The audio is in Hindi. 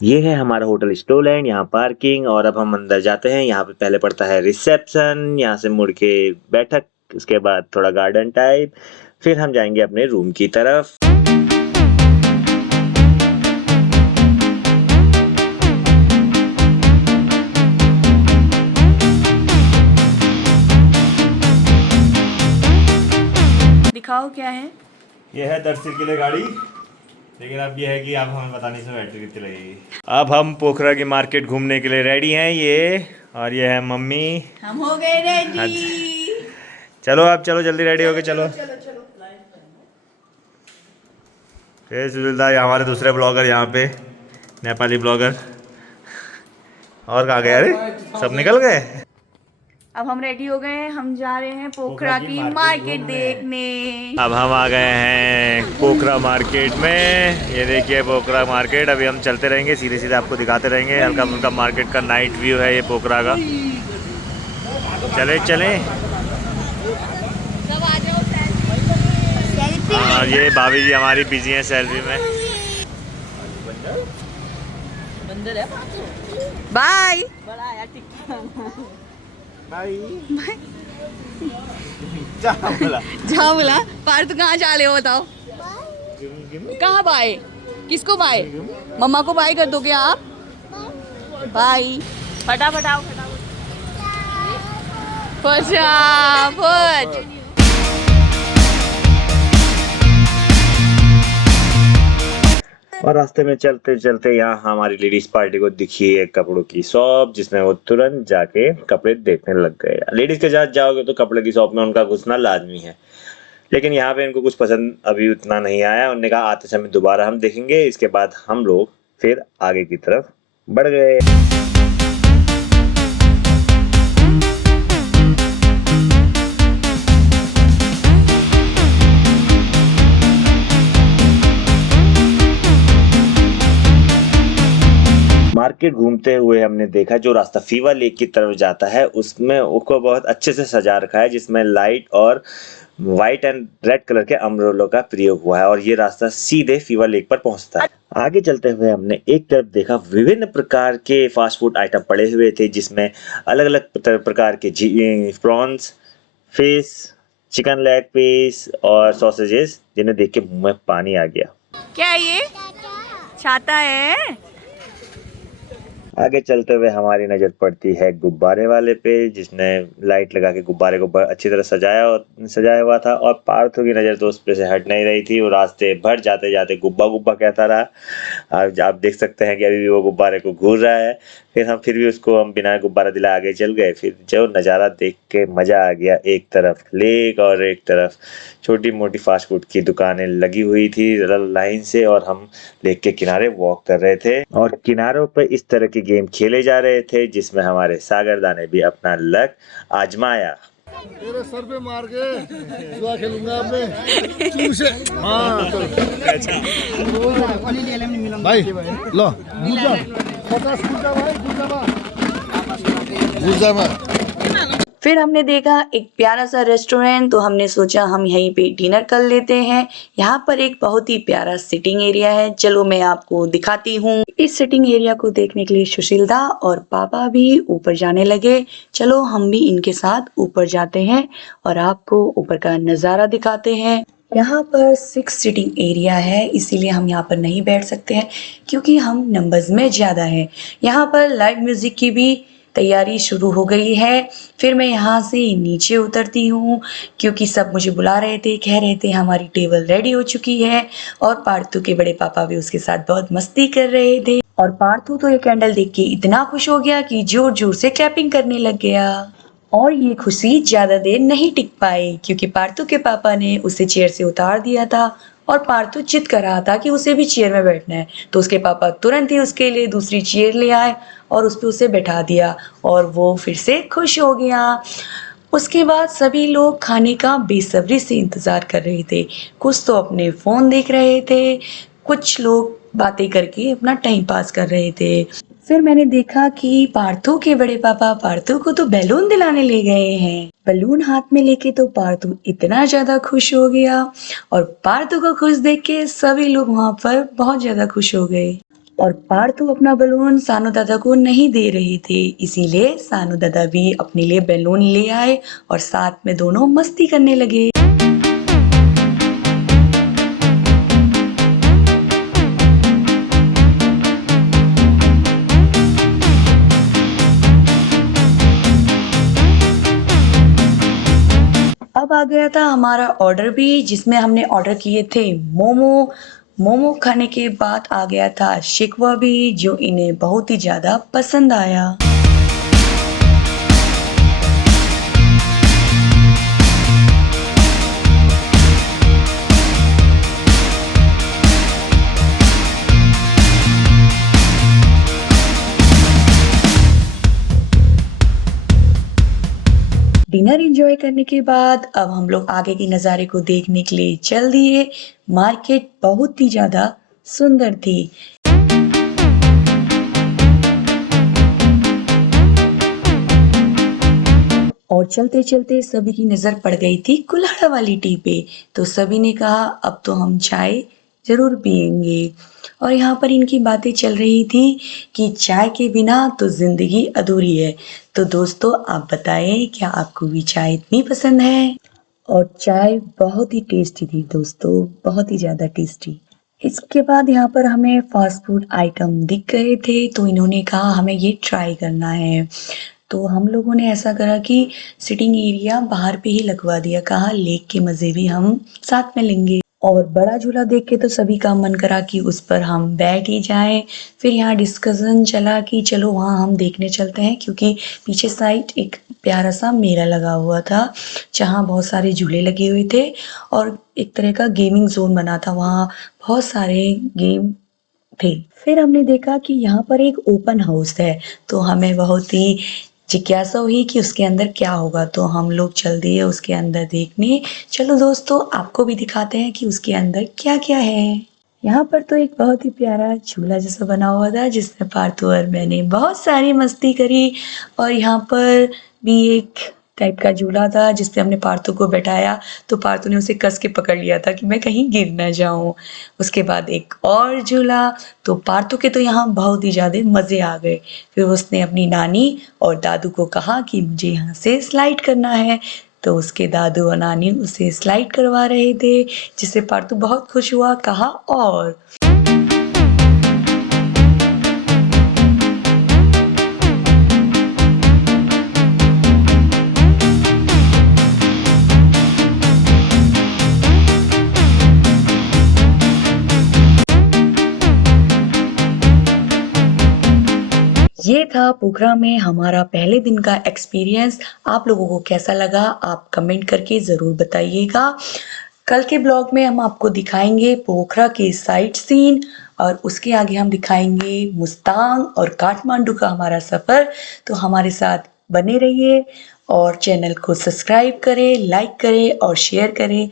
ये है हमारा होटल स्टोलैंड, यहाँ पार्किंग और अब हम अंदर जाते हैं। यहाँ पे पहले पड़ता है रिसेप्शन, यहाँ से मुड़ के बैठक, उसके बाद थोड़ा गार्डन टाइप, फिर हम जाएंगे अपने रूम की तरफ। दिखाओ क्या है। ये है 10 के लिए गाड़ी, लेकिन अब ये है कि अब हमें पता नहीं इसमें बैटरी कितनी लगेगी। अब हम पोखरा की मार्केट घूमने के लिए रेडी हैं ये, और ये है मम्मी। हम हो गए रेडी। चलो आप चलो जल्दी रेडी हो गए, चलो। फिर सुशीलदा, ये हमारे दूसरे ब्लॉगर यहाँ पे, नेपाली ब्लॉगर। और कहाँ गए? अरे सब निकल गए। अब हम रेडी हो गए हैं, हम जा रहे हैं पोखरा की मार्केट देखने। अब हम आ गए हैं पोखरा मार्केट में। ये देखिए पोखरा मार्केट। अभी हम चलते रहेंगे, सीधे सीधे आपको दिखाते रहेंगे हल्का फुल्का मार्केट का नाइट व्यू है ये पोखरा का। चले चले। और ये भाभी जी हमारी बिजी हैं सेल्फी में। बाय जहाँ बोला पार, तो कहाँ जा रहे हो बताओ? कहाँ बाय? किसको बाय? मम्मा को बाय कर दोगे आप? बाय। फटाफट आओ, फटाफट। और रास्ते में चलते चलते यहाँ हमारी लेडीज पार्टी को दिखी एक कपड़ों की शॉप, जिसमें वो तुरंत जाके कपड़े देखने लग गए। लेडीज के साथ जाओगे तो कपड़े की शॉप में उनका घुसना लाजमी है, लेकिन यहाँ पे इनको कुछ पसंद अभी उतना नहीं आया। उन्होंने कहा आते समय दोबारा हम देखेंगे। इसके बाद हम लोग फिर आगे की तरफ बढ़ गए। मार्केट घूमते हुए हमने देखा जो रास्ता फीवा लेक की तरफ जाता है उसमें उसको बहुत अच्छे से सजा रखा है, जिसमें लाइट और व्हाइट एंड रेड कलर के अम्ब्रेलों का प्रयोग हुआ है, और ये रास्ता सीधे फीवा लेक पर पहुंचता है। आगे चलते हुए हमने एक तरफ देखा विभिन्न प्रकार के फास्ट फूड आइटम पड़े हुए थे, जिसमें अलग अलग प्रकार के prawns, fish, chicken leg piece और सॉसेजेस, जिन्हें देख के मुंह में पानी आ गया। क्या ये छाता है? आगे चलते हुए हमारी नज़र पड़ती है गुब्बारे वाले पे, जिसने लाइट लगा के गुब्बारे को अच्छी तरह सजाया हुआ था, और पार्थो की नज़र तो उस पे से हट नहीं रही थी। वो रास्ते भर जाते जाते गुब्बा गुब्बा कहता रहा। आप देख सकते हैं कि अभी भी वो गुब्बारे को घूर रहा है। फिर भी उसको हम बिना गुब्बारा दिलाए आगे चल गए। फिर जो नज़ारा देख के मज़ा आ गया, एक तरफ लेक और एक तरफ छोटी मोटी फास्ट फूड की दुकानें लगी हुई थी लाइन से, और हम लेक के किनारे वॉक कर रहे थे, और किनारों पर इस तरह के गेम खेले जा रहे थे जिसमें हमारे सागरदा ने भी अपना लक आजमाया। तेरे सर पे मार के जुआ खेलूंगा अब मैं तुमसे। हाँ भाई लो गुजा 50 गुजा भाई, गुजा भाई। फिर हमने देखा एक प्यारा सा रेस्टोरेंट, तो हमने सोचा हम यहीं पे डिनर कर लेते हैं। यहाँ पर एक बहुत ही प्यारा सिटिंग एरिया है, चलो मैं आपको दिखाती हूँ। इस सिटिंग एरिया को देखने के लिए सुशीलदा और पापा भी ऊपर जाने लगे। चलो हम भी इनके साथ ऊपर जाते हैं और आपको ऊपर का नज़ारा दिखाते हैं। यहाँ पर 6 सीटिंग एरिया है, इसीलिए हम यहाँ पर नहीं बैठ सकते हैं क्योंकि हम नंबर्स में ज़्यादा हैं। यहाँ पर लाइव म्यूज़िक की भी तैयारी शुरू हो गई है। फिर मैं यहाँ से नीचे उतरती हूँ क्योंकि सब मुझे बुला रहे थे, कह रहे थे हमारी टेबल रेडी हो चुकी है, और पार्थू के बड़े पापा भी उसके साथ बहुत मस्ती कर रहे थे। और पार्थू तो ये कैंडल देख के इतना खुश हो गया कि जोर जोर से क्लैपिंग करने लग गया। और ये खुशी ज्यादा देर नहीं टिक पाई क्योंकि पार्थू के पापा ने उसे चेयर से उतार दिया था, और पार्थू जिद कर रहा था कि उसे भी चेयर में बैठना है। तो उसके पापा तुरंत ही उसके लिए दूसरी चेयर ले आए और उस पर उसे बैठा दिया, और वो फिर से खुश हो गया। उसके बाद सभी लोग खाने का बेसब्री से इंतजार कर रहे थे। कुछ तो अपने फोन देख रहे थे, कुछ लोग बातें करके अपना टाइम पास कर रहे थे। फिर मैंने देखा कि पार्थू के बड़े पापा पार्थू को तो बैलून दिलाने ले गए हैं। बैलून हाथ में लेके तो पार्थू इतना ज्यादा खुश हो गया, और पार्थू को खुश देख के सभी लोग वहाँ पर बहुत ज्यादा खुश हो गए। और पार्थु अपना बलून सानू दादा को नहीं दे रहे थे, इसीलिए सानू दादा भी अपने लिए बैलून ले आए और साथ में दोनों मस्ती करने लगे। अब आ गया था हमारा ऑर्डर भी, जिसमें हमने ऑर्डर किए थे मोमो। मोमो खाने के बाद आ गया था शिकवा भी, जो इन्हें बहुत ही ज़्यादा पसंद आया। डिनर एंजॉय करने के बाद अब हम लोग आगे के नज़ारे को देखने के लिए चल दिए। मार्केट बहुत ही ज़्यादा सुंदर थी। और चलते चलते सभी की नज़र पड़ गई थी कुल्हड़ वाली टी पे, तो सभी ने कहा अब तो हम चाय ज़रूर पियेंगे। और यहाँ पर इनकी बातें चल रही थी कि चाय के बिना तो ज़िंदगी अधूरी है। तो दोस्तों आप बताएं, क्या आपको भी चाय इतनी पसंद है? और चाय बहुत ही टेस्टी थी दोस्तों, बहुत ही ज़्यादा टेस्टी। इसके बाद यहाँ पर हमें फास्ट फूड आइटम दिख गए थे, तो इन्होंने कहा हमें ये ट्राई करना है। तो हम लोगों ने ऐसा करा कि सिटिंग एरिया बाहर पे ही लगवा दिया, कहा लेक के मज़े भी हम साथ में लेंगे। और बड़ा झूला देख के तो सभी का मन करा कि उस पर हम बैठ ही जाएं। फिर यहाँ डिस्कशन चला कि चलो वहाँ हम देखने चलते हैं, क्योंकि पीछे साइड एक प्यारा सा मेला लगा हुआ था, जहाँ बहुत सारे झूले लगे हुए थे और एक तरह का गेमिंग जोन बना था, वहाँ बहुत सारे गेम थे। फिर हमने देखा कि यहाँ पर एक ओपन हाउस है, तो हमें बहुत ही जिज्ञासा हुई कि उसके अंदर क्या होगा, तो हम लोग चल दिए उसके अंदर देखने। चलो दोस्तों आपको भी दिखाते हैं कि उसके अंदर क्या क्या है। यहाँ पर तो एक बहुत ही प्यारा झूला जैसा बना हुआ था, जिसमें पार्थू और मैंने बहुत सारी मस्ती करी। और यहाँ पर भी एक टाइप का झूला था, जिसपे हमने पार्थू को बैठाया, तो पार्थू ने उसे कस के पकड़ लिया था कि मैं कहीं गिर ना जाऊं। उसके बाद एक और झूला, तो पार्थू के तो यहाँ बहुत ही ज़्यादा मज़े आ गए। फिर उसने अपनी नानी और दादू को कहा कि मुझे यहाँ से स्लाइड करना है, तो उसके दादू और नानी उसे स्लाइड करवा रहे थे, जिससे पार्थू बहुत खुश हुआ, कहा और। ये था पोखरा में हमारा पहले दिन का एक्सपीरियंस। आप लोगों को कैसा लगा आप कमेंट करके ज़रूर बताइएगा। कल के ब्लॉग में हम आपको दिखाएंगे पोखरा के साइट सीन, और उसके आगे हम दिखाएंगे मुस्तांग और काठमांडू का हमारा सफ़र। तो हमारे साथ बने रहिए और चैनल को सब्सक्राइब करें, लाइक करें और शेयर करें।